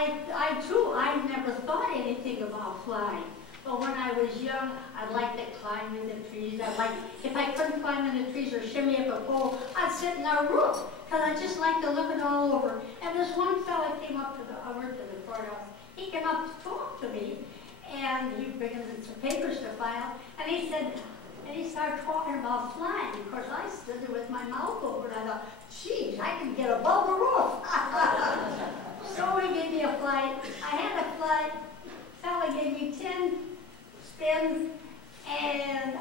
I never thought anything about flying. But when I was young, I liked to climb in the trees. If I couldn't climb in the trees or shimmy up a pole, I'd sit in our roof, because I just liked to look it all over. And this one fella came up to I worked in the courthouse. He came up to talk to me, and he brought in some papers to file, and he said, and he started talking about flying. Of course, I stood there with my mouth open. I thought, geez, I can get above the roof. So he gave me a flight. I had a flight. Fella gave me 10 spins, and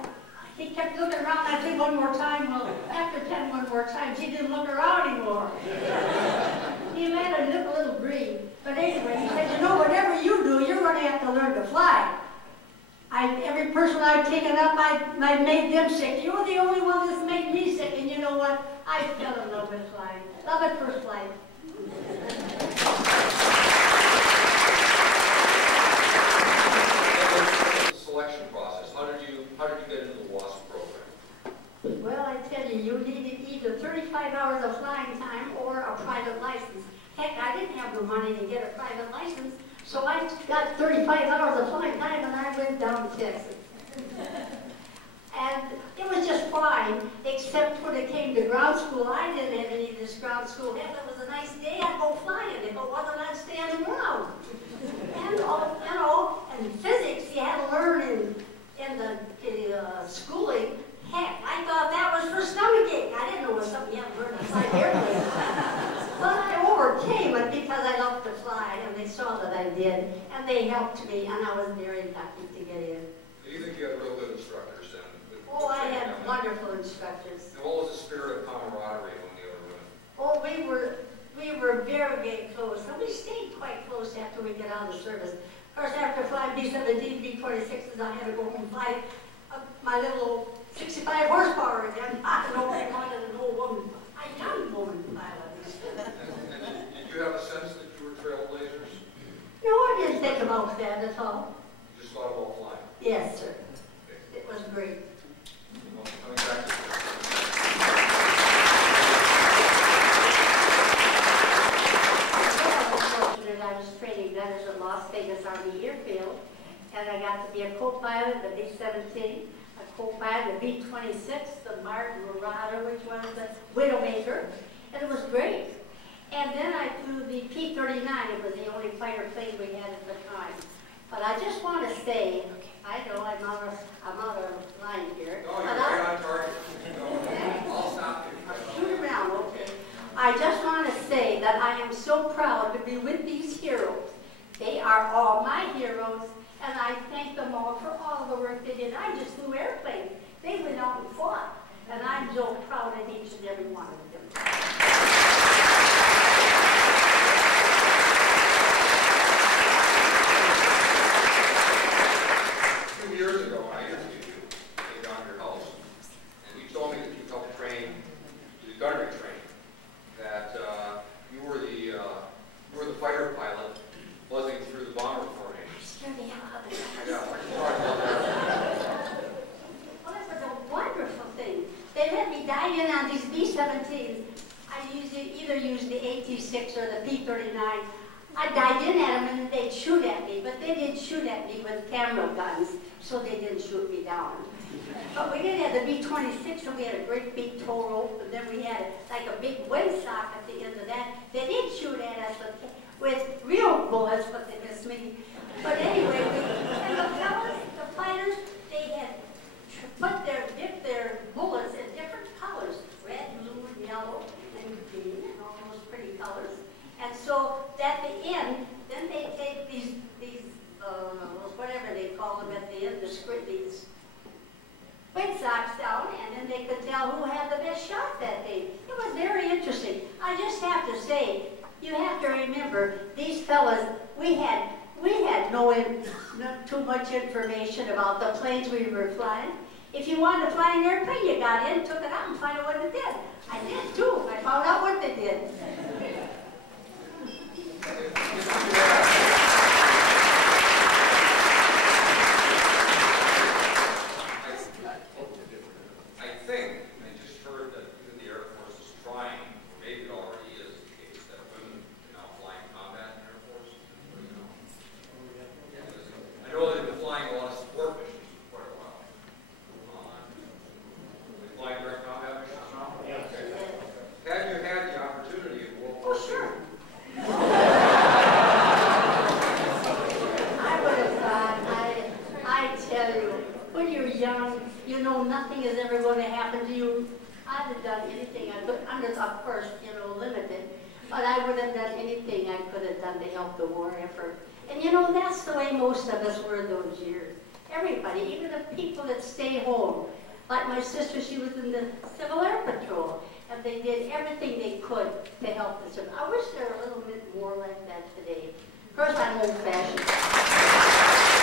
he kept looking around. I said, one more time. Well, after 10 one more times, he didn't look around anymore. He let him look a little green. But anyway, he said, you know, whatever you do, you're going to have to learn to fly. Every person I've taken up, I made them sick. You're the only one that's made me sick. And you know what? I fell in love with flying. Love at first flight. Selection process. How did you get into the WASP program? Well, I tell you, you needed either 35 hours of flying time or a private license. Heck, I didn't have the money to get a private license, so I got 35 hours of flying time and I went down to Texas. And it was just fine, except when it came to ground school. I didn't have any of this ground school. If it was a nice day, I'd go flying. If it wasn't, I'd stay on the ground. And, you know, and physics, you had to learn in the schooling. Heck, I thought that was for stomachache. I didn't know it was something you had to learn to fly airplanes. But I overcame it because I loved to fly, and they saw that I did, and they helped me, and I was very lucky to get in. Do you think you had real good instructors then? Oh, I had wonderful instructors. And what was the spirit of camaraderie among the other women? Oh, we were very, very close, and we stayed quite close after we got out of service. Of course, after flying B-17, B-26s, I had to go home and fly my little 65 horsepower again. I don't know if I wanted an old woman, a young woman pilot. And did you have a sense that you were trailblazers? No, I didn't think about that at all. You just thought about flying? Yes, sir. Okay. It was great. Well, coming back to I was training gunners at Las Vegas Army Airfield, and I got to be a co-pilot, the B-17, a co-pilot, the B-26, the Martin Marauder, which was the Widowmaker, and it was great. And then I flew the P-39. It was the only fighter plane we had at the time. But I just want to say, I know I'm out of line here. No, you're right on target. I'll stop you. Shoot around, okay. I just want to say that I am so proud to be with these heroes. They are all my heroes, and I thank them all for all the work they did. I just flew airplanes. They went out and fought, and I'm so proud of each and every one of them. 2 years ago, when I interviewed you, I came down to your house, and you told me that you helped train the gunnery training, that you were the fighter pilot buzzing through the bomber formation. Scared the hell out of me. Yeah, I can talk about that. Well, that was a wonderful thing. They let me dive in on these B-17s. I either used the AT-6 or the P-39. I dived in at them and they'd shoot at me, but they didn't shoot at me with camera guns, so they didn't shoot me down. But we did have the B-26, so we had a great big tow rope, and then we had like a big windsock at the end of that. They did shoot at us with real bullets, but they missed me. But anyway, and the fellas, the fighters, they had dipped their bullets in different colors, red, blue, and yellow, and green, and all those pretty colors. And so at the end, then they take these whatever they call them at the end, these windsocks down, and then they could tell who had the best shot that day. It was very interesting. I just have to say, you have to remember, these fellas, we had not too much information about the planes we were flying. If you wanted to fly an airplane, you got in, took it out, and found out what it did. I did too. I found out what they did. nothing is ever going to happen to you. I'd have done anything I could, under, of course, you know, limited, but I would have done anything I could have done to help the war effort. And you know, that's the way most of us were those years. Everybody, even the people that stay home. Like my sister, she was in the Civil Air Patrol, and they did everything they could to help the civil. I wish there were a little bit more like that today. Of course, I'm old-fashioned.